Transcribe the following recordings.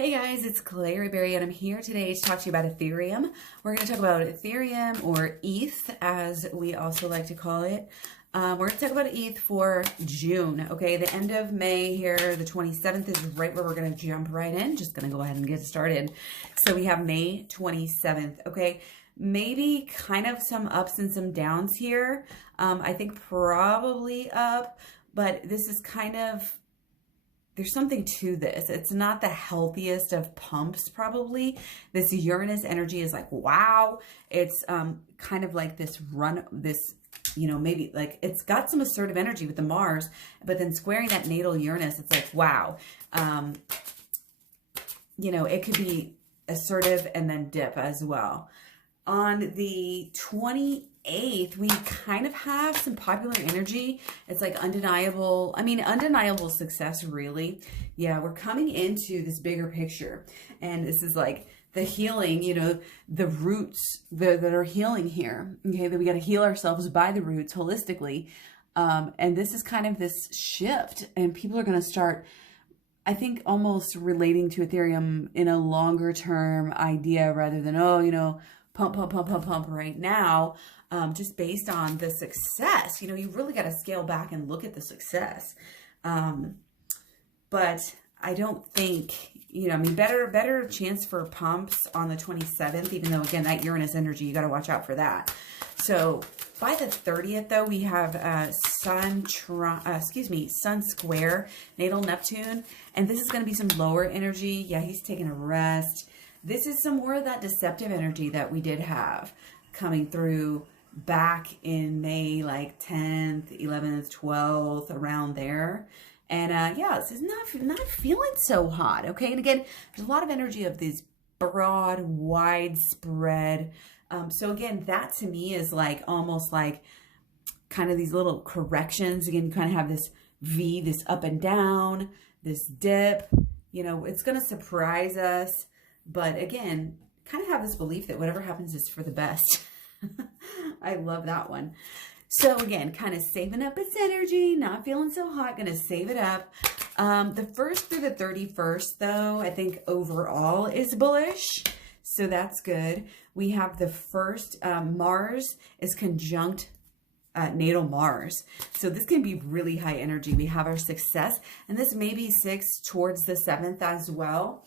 Hey guys, it's Clary Berry and I'm here today to talk to you about Ethereum. We're going to talk about Ethereum, or ETH as we also like to call it. We're going to talk about ETH for June, okay? The end of May here, the 27th is right where we're going to jump right in. Just going to go ahead and get started. So we have May 27th, okay? Maybe kind of some ups and some downs here. I think probably up, but this is kind of, there's something to this. It's not the healthiest of pumps, probably. This Uranus energy is like, wow. It's kind of like this maybe like it's got some assertive energy with the Mars, but then squaring that natal Uranus, it's like, wow. It could be assertive and then dip as well. On the 28th, we kind of have some popular energy. It's like undeniable success, really. Yeah, we're coming into this bigger picture. And this is like the healing, the roots that are healing here. Okay, that we got to heal ourselves by the roots holistically. And this is kind of this shift. And people are going to start, I think, almost relating to Ethereum in a longer term idea rather than, pump right now, just based on the success. You really got to scale back and look at the success. But I don't think, better chance for pumps on the 27th, even though, again, that Uranus energy, you got to watch out for that. So by the 30th, though, we have Sun square natal Neptune, and this is going to be some lower energy. Yeah, he's taking a rest. This is some more of that deceptive energy that we did have coming through back in May, like 10th, 11th, 12th, around there. And this is not feeling so hot, okay? And again, there's a lot of energy of these broad, widespread. So again, that to me is like almost like kind of these little corrections. Again, you kind of have this V, this up and down, this dip. It's going to surprise us. But again, kind of have this belief that whatever happens is for the best. I love that one. So again, kind of saving up its energy, not feeling so hot, going to save it up. The 1st through the 31st, though, I think overall is bullish. So that's good. We have the first, Mars is conjunct natal Mars. So this can be really high energy. We have our success, and this may be 6 towards the 7th as well.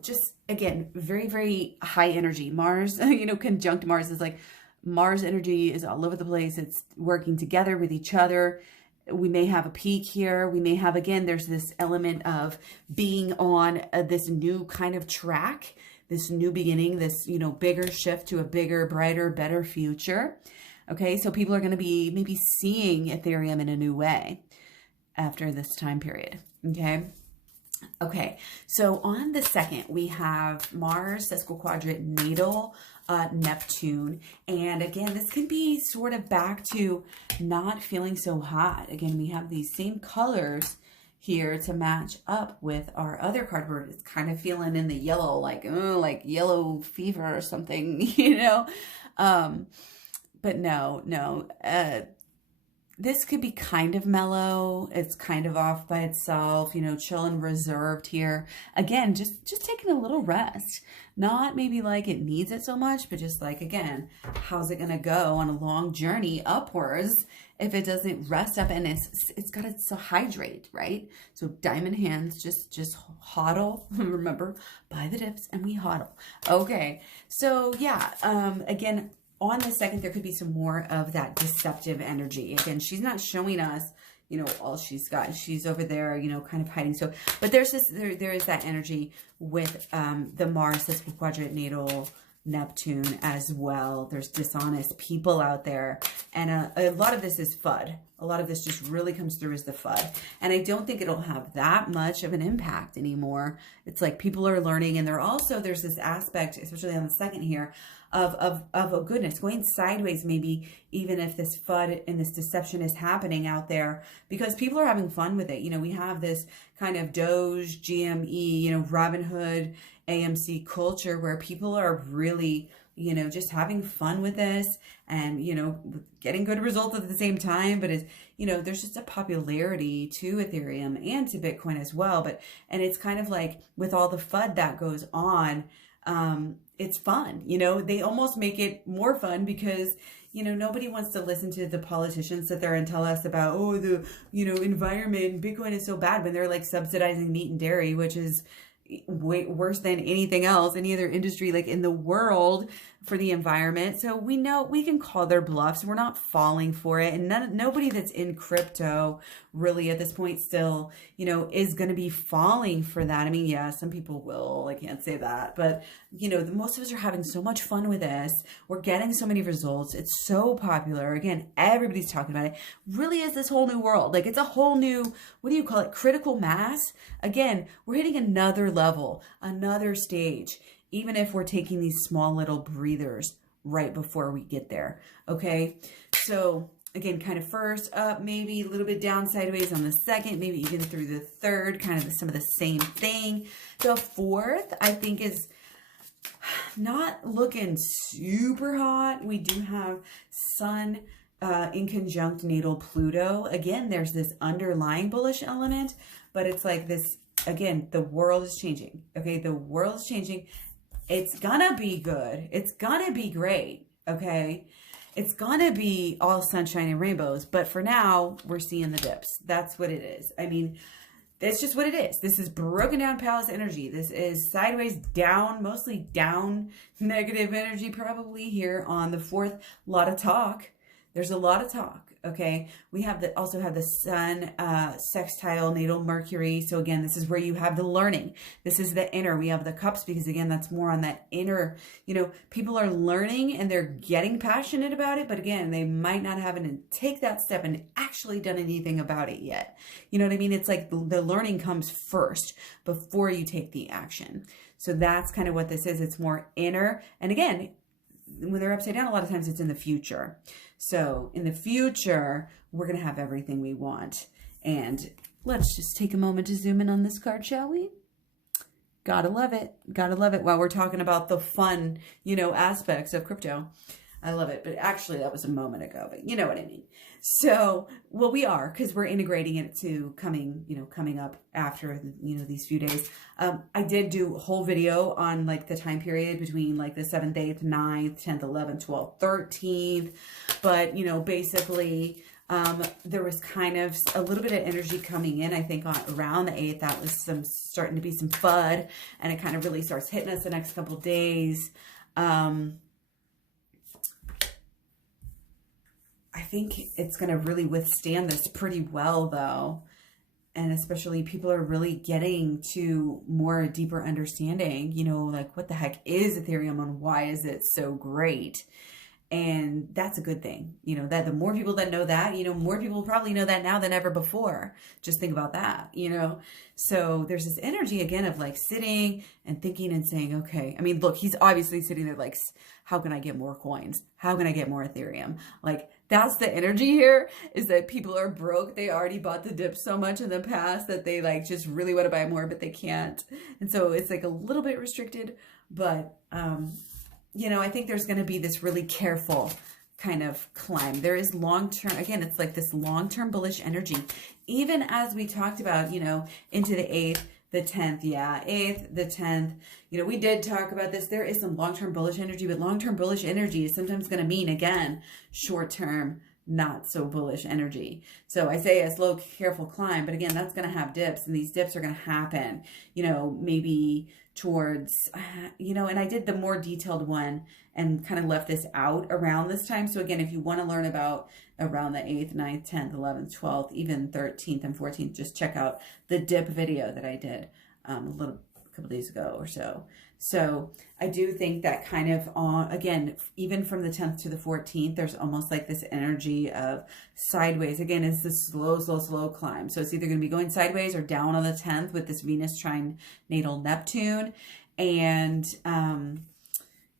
Just again, very, very high energy. Mars, conjunct Mars is like Mars energy is all over the place. It's working together with each other. We may have a peak here. We may have, again, there's this element of being on this new kind of track, this new beginning, this, bigger shift to a bigger, brighter, better future. Okay. So people are going to be maybe seeing Ethereum in a new way after this time period. Okay, so on the 2nd, we have Mars sesquiquadrate natal Neptune. And again, this can be sort of back to not feeling so hot. Again, we have these same colors here to match up with our other card where it's kind of feeling in the yellow, like yellow fever or something, But no. This could be kind of mellow. It's kind of off by itself, chill and reserved here. Again, just taking a little rest. Not maybe like it needs it so much, but just like, again, how's it going to go on a long journey upwards if it doesn't rest up and it's got to hydrate, right? So diamond hands, just hodl. Remember, buy the dips and we hodl. Okay. So yeah, again, on the 2nd, there could be some more of that deceptive energy. Again, she's not showing us, all she's got. She's over there, kind of hiding. So, but there is that energy with the Mars sesquiquadrate natal Neptune as well. There's dishonest people out there. And a lot of this is FUD. A lot of this just really comes through as the FUD. And I don't think it'll have that much of an impact anymore. It's like people are learning, and there's this aspect, especially on the 2nd here, of a goodness, going sideways maybe, even if this FUD and this deception is happening out there, because people are having fun with it. We have this kind of Doge, GME, Robinhood, AMC culture where people are really, you know, just having fun with this and, you know, getting good results at the same time. But it's, you know, there's just a popularity to Ethereum and to Bitcoin as well. And it's kind of like with all the FUD that goes on, it's fun, you know, they almost make it more fun because, you know, nobody wants to listen to the politicians sit there and tell us about, oh, the, you know, environment, Bitcoin is so bad when they're like subsidizing meat and dairy, which is way worse than anything else, any other industry like in the world for the environment. So we know we can call their bluffs. We're not falling for it. And nobody that's in crypto really at this point still, you know, is going to be falling for that. I mean, yeah, some people will, I can't say that, but you know, most of us are having so much fun with this. We're getting so many results. It's so popular. Again, everybody's talking about it. Really is this whole new world. Like it's a whole new, what do you call it? Critical mass. Again, we're hitting another level, another stage, even if we're taking these small little breathers right before we get there. Okay. So again, kind of first up, maybe a little bit down sideways on the second, maybe even through the third, kind of some of the same thing. The fourth, I think, is not looking super hot. We do have Sun in conjunct natal Pluto. Again, there's this underlying bullish element, but it's like this, again, the world is changing. Okay. The world is changing. It's gonna be good. It's gonna be great. Okay. It's gonna be all sunshine and rainbows, but for now we're seeing the dips. That's what it is. I mean, that's just what it is. This is broken down palace energy. This is sideways down, mostly down negative energy probably here on the fourth. A lot of talk. There's a lot of talk. Okay. We have also have the Sun sextile natal Mercury. So again, this is where you have the learning. This is the inner. We have the cups because again, that's more on that inner, you know, people are learning and they're getting passionate about it. But again, they might not have to take that step and actually done anything about it yet. You know what I mean? It's like the learning comes first before you take the action. So that's kind of what this is. It's more inner. And again, when they're upside down, a lot of times it's in the future. So in the future, we're going to have everything we want. And let's just take a moment to zoom in on this card, shall we? Gotta love it. Gotta love it while we're talking about the fun, you know, aspects of crypto. I love it. But actually, that was a moment ago, but you know what I mean. So, well, we are, because we're integrating it to coming up after, you know, these few days. I did do a whole video on like the time period between like the 7th, 8th, 9th, 10th, 11th, 12th, 13th. But, you know, basically, there was kind of a little bit of energy coming in, I think, around the 8th. That was starting to be some FUD, and it kind of really starts hitting us the next couple of days. I think it's going to really withstand this pretty well, though. And especially people are really getting to more deeper understanding, you know, like what the heck is Ethereum and why is it so great? And that's a good thing, you know, that the more people that know that, you know, more people probably know that now than ever before. Just think about that, you know? So there's this energy again of like sitting and thinking and saying, okay, I mean, look, he's obviously sitting there like, how can I get more coins? How can I get more Ethereum? Like, that's the energy here, is that people are broke. They already bought the dip so much in the past that they like just really want to buy more, but they can't. And so it's like a little bit restricted, but, you know, I think there's going to be this really careful kind of climb. There is long-term, again, it's like this long-term bullish energy. Even as we talked about, you know, into the 8th, the 10th, yeah, 8th, the 10th, you know, we did talk about this. There is some long-term bullish energy, but long-term bullish energy is sometimes going to mean, again, short-term, not so bullish energy. So I say a slow, careful climb, but again, that's going to have dips, and these dips are going to happen, you know, maybe towards, you know, and I did the more detailed one and kind of left this out around this time. So again, if you want to learn about around the 8th, 9th, 10th, 11th, 12th, even 13th and 14th, just check out the dip video that I did a couple days ago or so. So I do think that kind of again, even from the 10th to the 14th, there's almost like this energy of sideways. Again, it's this slow climb. So it's either going to be going sideways or down on the 10th with this Venus trine natal Neptune. And,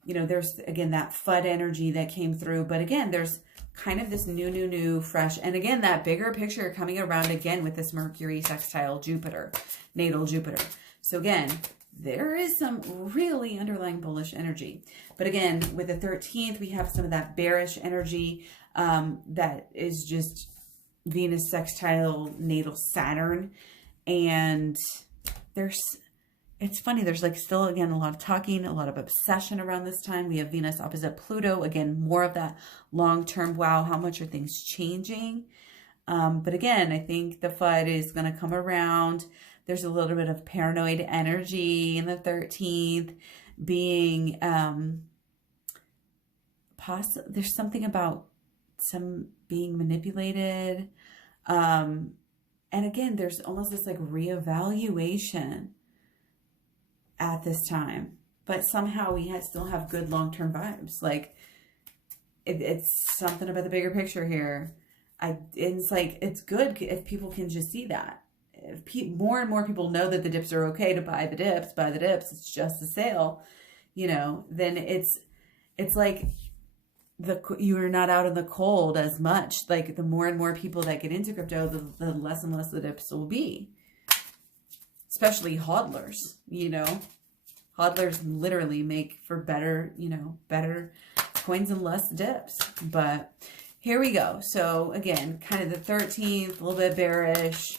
you know, there's, again, that FUD energy that came through. But again, there's kind of this new, fresh. And again, that bigger picture coming around again with this Mercury sextile Jupiter, natal Jupiter. So again, there is some really underlying bullish energy. But again, with the 13th, we have some of that bearish energy that is just Venus sextile natal Saturn. And it's funny, there's like still, again, a lot of talking, a lot of obsession around this time. We have Venus opposite Pluto. Again, more of that long-term, wow, how much are things changing? But again, I think the FUD is going to come around. There's a little bit of paranoid energy in the 13th being, there's something about some being manipulated. And again, there's almost this like reevaluation at this time, but somehow we still have good long-term vibes. Like it's something about the bigger picture here. It's like, it's good if people can just see that. If more and more people know that the dips are okay to buy the dips, it's just a sale, you know, then it's like you're not out in the cold as much. Like the more and more people that get into crypto, the less and less the dips will be. Especially hodlers, you know. Hodlers literally make for better, you know, better coins and less dips. But here we go. So again, kind of the 13th, a little bit bearish.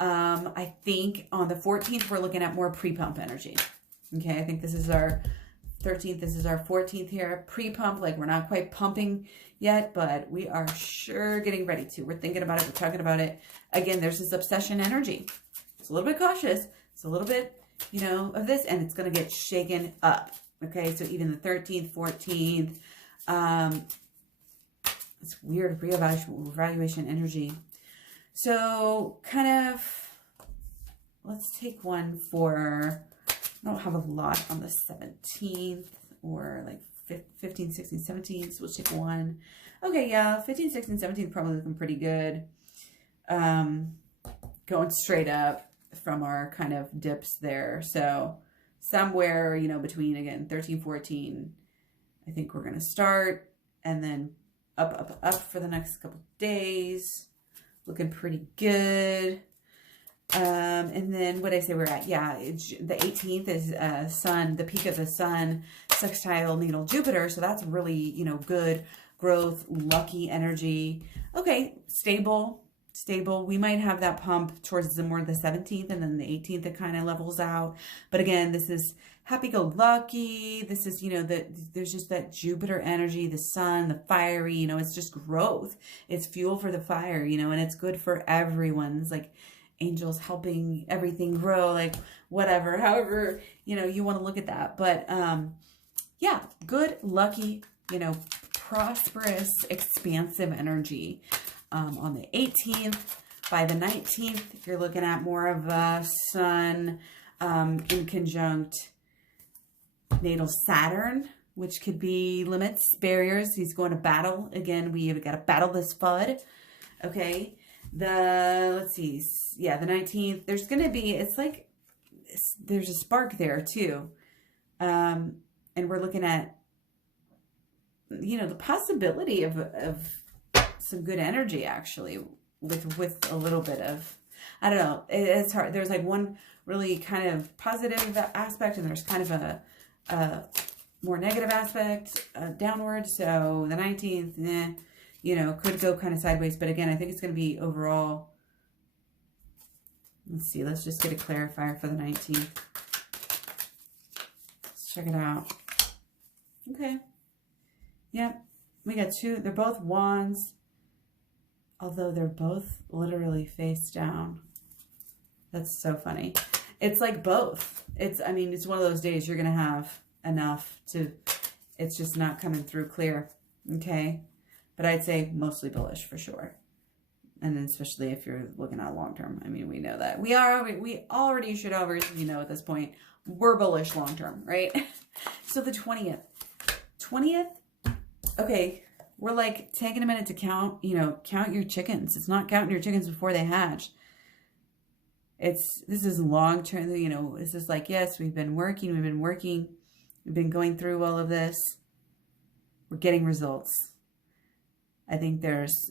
I think on the 14th, we're looking at more pre-pump energy. Okay, I think this is our 13th. This is our 14th here. Pre-pump, like we're not quite pumping yet, but we are sure getting ready to. We're thinking about it. We're talking about it. Again, there's this obsession energy. It's a little bit cautious. It's a little bit, you know, of this, and it's going to get shaken up. Okay, so even the 13th, 14th, it's weird reevaluation energy. So kind of, let's take one for, I don't have a lot on the 17th or like 15, 16, 17. So we'll take one. Okay, yeah, 15, 16, 17 probably looking pretty good. Going straight up from our kind of dips there. So somewhere, you know, between, again, 13, 14, I think we're going to start, and then up for the next couple days. Looking pretty good. And then what did I say we're at? Yeah, the 18th is sun, the peak of the sun, sextile natal Jupiter. So that's really, you know, good growth, lucky energy. Okay, stable. We might have that pump towards the 17th, and then the 18th it kind of levels out. But again, this is happy-go-lucky. This is, you know, there's just that Jupiter energy, the sun, the fiery, you know, it's just growth. It's fuel for the fire, you know, and it's good for everyone's, like, angels helping everything grow, like, whatever, however, you know, you want to look at that. But, yeah, good, lucky, you know, prosperous, expansive energy. On the 18th, by the 19th, you're looking at more of a sun in conjunct natal Saturn, which could be limits, barriers. He's going to battle. Again, we've got to battle this FUD. Okay. Let's see. Yeah, the 19th, there's going to be, it's like, there's a spark there too. And we're looking at, you know, the possibility of some good energy actually with a little bit of, I don't know, it's hard. There's like one really kind of positive aspect, and there's kind of a more negative aspect downward. So the 19th, you know, could go kind of sideways, but again, I think it's going to be overall. Let's see, let's just get a clarifier for the 19th. Let's check it out. Okay. Yep. We got two, they're both wands. Although they're both literally face down. That's so funny. It's like both. I mean, it's one of those days you're going to have enough to, it's just not coming through clear. Okay. But I'd say mostly bullish for sure. And then especially if you're looking at long term. I mean, we know that. We already should already know at this point, we're bullish long term, right? So the 20th. 20th? Okay. We're like taking a minute to count, you know, count your chickens. It's not counting your chickens before they hatch. This is long term, you know, this is like, yes, we've been working. We've been going through all of this. We're getting results. I think there's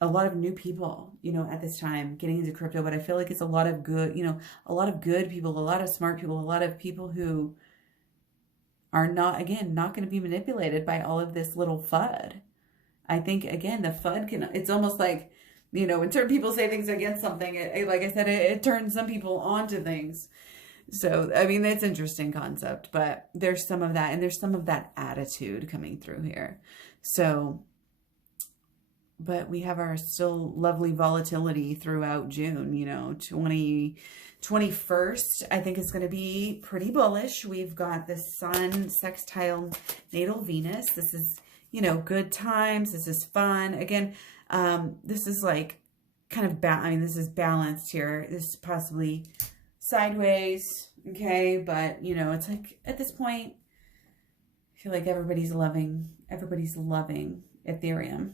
a lot of new people, you know, at this time getting into crypto, but I feel like it's a lot of good, you know, a lot of good people, a lot of smart people, a lot of people who are not, again, not going to be manipulated by all of this little FUD. I think, again, the FUD can, it's almost like, you know, when certain people say things against something, like I said, it turns some people onto things. So, I mean, that's an interesting concept, but there's some of that, and there's some of that attitude coming through here. So, but we have our still lovely volatility throughout June, you know, 21st, I think it's going to be pretty bullish. We've got the Sun sextile natal Venus. This is, you know, good times. This is fun. Again, this is like kind of, I mean, this is balanced here. This is possibly sideways, okay? But, you know, it's like at this point, I feel like everybody's loving Ethereum.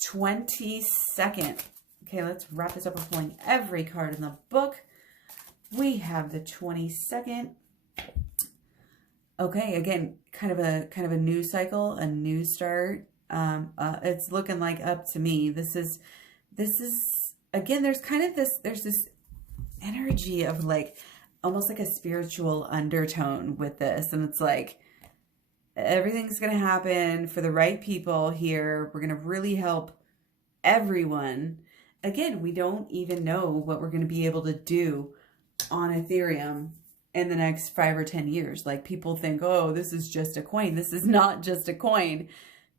22nd. Okay, let's wrap this up. We're pulling every card in the book. We have the 22nd. Okay, again, kind of a new cycle, a new start. It's looking like up to me. This is again, there's this energy of like almost like a spiritual undertone with this, and it's like everything's going to happen for the right people here. We're going to really help everyone. Again, we don't even know what we're going to be able to do on Ethereum in the next 5 or 10 years. Like people think, oh, this is just a coin. This is not just a coin.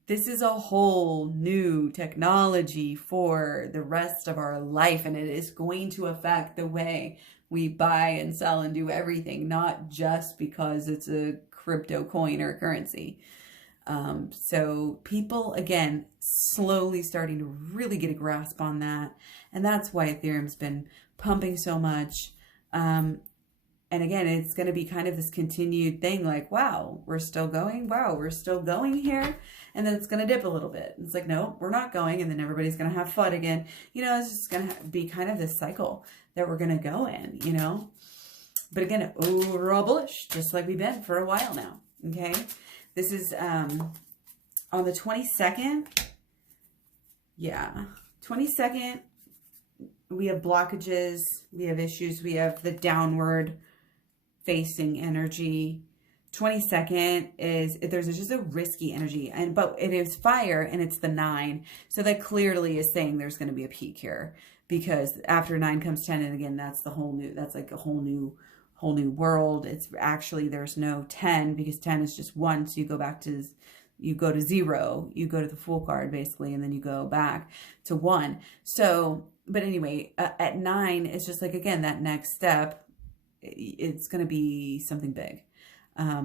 This is a whole new technology for the rest of our life. And it is going to affect the way we buy and sell and do everything, not just because it's a crypto coin or currency. So people, again, slowly starting to really get a grasp on that. And that's why Ethereum's been pumping so much. And again, it's going to be kind of this continued thing like, wow, we're still going. Wow, we're still going here. And then it's going to dip a little bit. It's like, no, we're not going. And then everybody's going to have fun again. You know, it's just going to be kind of this cycle that we're going to go in, you know. But again, overall bullish, just like we've been for a while now. Okay. This is on the 22nd. Yeah. 22nd, we have blockages. We have issues. We have the downward facing energy. 22nd is, there's just a risky energy, but it is fire and it's the 9. So that clearly is saying there's going to be a peak here, because after 9 comes 10. And again, that's the whole new, that's like a whole new world. It's actually, there's no 10 because 10 is just 1. So you go back to, you go to 0, you go to the Fool card basically, and then you go back to 1. So, but anyway, at 9, it's just like, again, that next step, it's going to be something big.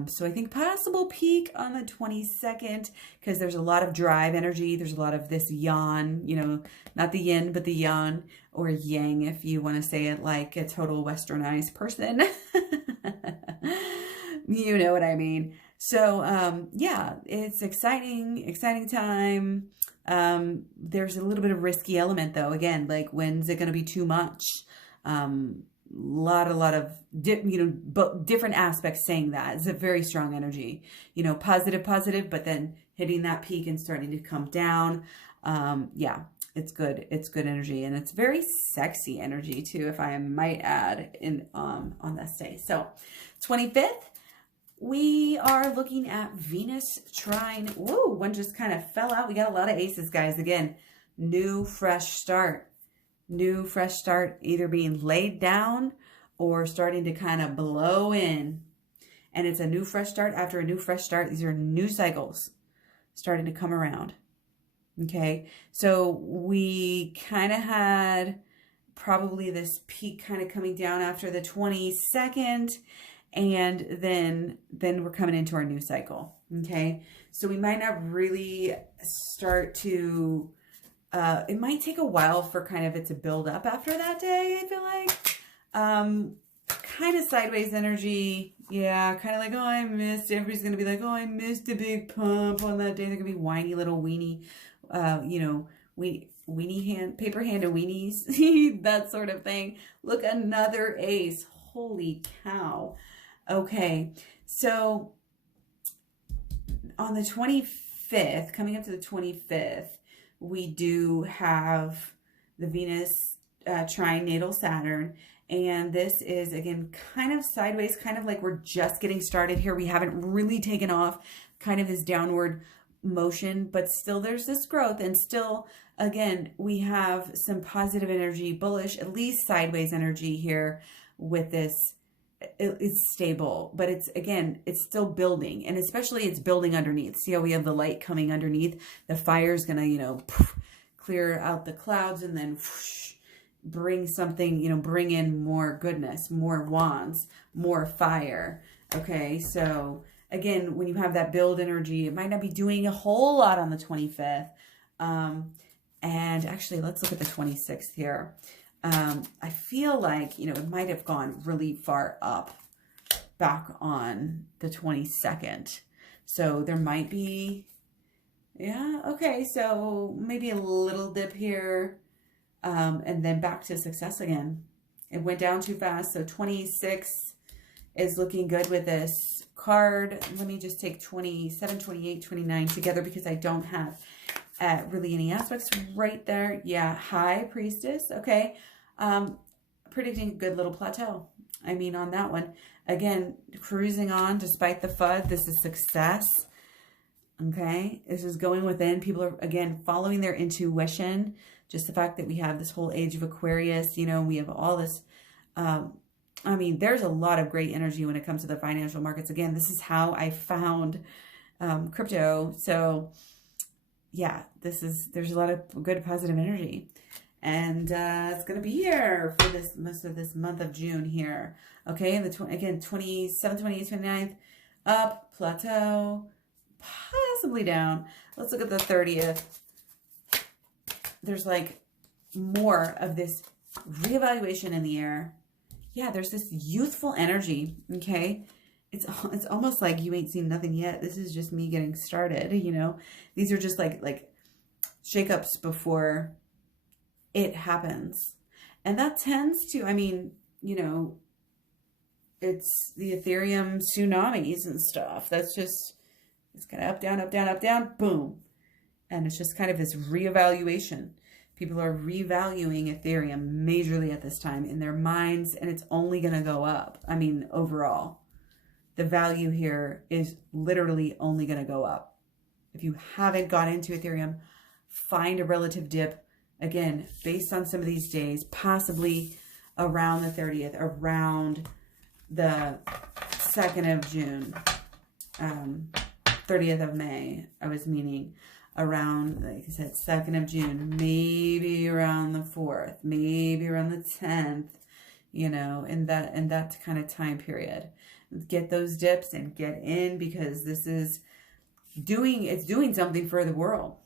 So I think possible peak on the 22nd, because there's a lot of drive energy. There's a lot of this yang, you know, not the yin, but the yang, or yang, if you want to say it like a total westernized person. You know what I mean? So, yeah, it's exciting time. There's a little bit of risky element though. Again, like, when's it going to be too much? Lot of different aspects saying that. It's a very strong energy, you know, positive, but then hitting that peak and starting to come down. Yeah, it's good energy, and it's very sexy energy too, if I might add, in on this day. So 25th, we are looking at Venus trine. Whoa, one just kind of fell out. We got a lot of aces, guys. Again, new fresh start, either being laid down or starting to kind of blow in. And it's a new fresh start after a new fresh start. These are new cycles starting to come around. Okay. So we kind of had probably this peak kind of coming down after the 22nd. And then we're coming into our new cycle. Okay. So we might not really start to, it might take a while for kind of it to build up after that day, I feel like. Kind of sideways energy. Yeah, kind of like, oh, I missed. Everybody's going to be like, oh, I missed a big pump on that day. They're going to be whiny little weenie, you know, weenie hand, paper hand and weenies, that sort of thing. Look, another ace. Holy cow. Okay, so on the 25th, coming up to the 25th, we do have the Venus trine natal Saturn. And this is, again, kind of sideways, kind of like we're just getting started here. We haven't really taken off, kind of this downward motion, but still there's this growth. And still, again, we have some positive energy, bullish, at least sideways energy here with this. It's stable, but it's, again, it's still building. And especially it's building underneath. See how we have the light coming underneath? The fire's going to, you know, clear out the clouds and then whoosh, bring something, you know, bring in more goodness, more wands, more fire. Okay, so again, when you have that build energy, it might not be doing a whole lot on the 25th. And actually, let's look at the 26th here. I feel like, you know, it might have gone really far up back on the 22nd. So there might be, yeah, okay, so maybe a little dip here. And then back to success again. It went down too fast. So 26 is looking good with this card. Let me just take 27, 28, 29 together because I don't have really any aspects right there. Yeah, High Priestess. Okay. Predicting a good little plateau. I mean, on that one. Again, cruising on despite the FUD. This is success. Okay. This is going within. People are, again, following their intuition. Just the fact that we have this whole age of Aquarius, you know, we have all this, I mean, there's a lot of great energy when it comes to the financial markets. Again, this is how I found crypto. So yeah, there's a lot of good positive energy. And it's going to be here for this, most of this month of June here. Okay, and again, 27th, 28th, 29th, up, plateau, possibly down. Let's look at the 30th. There's like more of this reevaluation in the air. Yeah, there's this youthful energy, okay? It's almost like you ain't seen nothing yet. This is just me getting started, you know? These are just like shakeups before it happens. And that tends to, I mean, you know, it's the Ethereum tsunamis and stuff. That's just, it's kind of up, down, up, down, up, down, boom. And it's just kind of this reevaluation. People are revaluing Ethereum majorly at this time in their minds, and it's only going to go up. I mean, overall, the value here is literally only going to go up. If you haven't got into Ethereum, find a relative dip. Again, based on some of these days, possibly around the 30th, around the 2nd of June, 30th of May, I was meaning. Around, like I said, 2nd of June, maybe around the 4th, maybe around the 10th, you know, in that kind of time period. Get those dips and get in, because this is doing something for the world.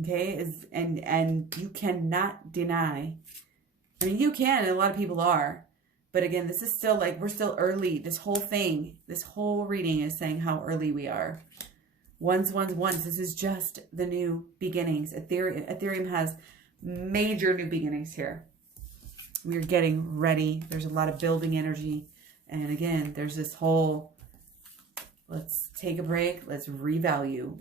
Okay, and you cannot deny. I mean, you can, and a lot of people are. But again, this is still like, we're still early. This whole thing, this whole reading is saying how early we are. Ones. This is just the new beginnings. Ethereum has major new beginnings here. We're getting ready. There's a lot of building energy. And again, there's this whole, let's take a break. Let's revalue.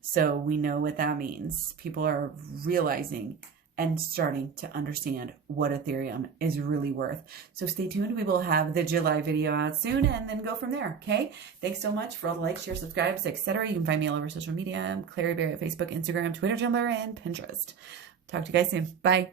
So we know what that means. People are realizing and starting to understand what Ethereum is really worth. So stay tuned. We will have the July video out soon and then go from there. Okay. Thanks so much for all the likes, shares, subscribes, etc. You can find me all over social media. I'm Clary Berry at Facebook, Instagram, Twitter, Tumblr, and Pinterest. Talk to you guys soon. Bye.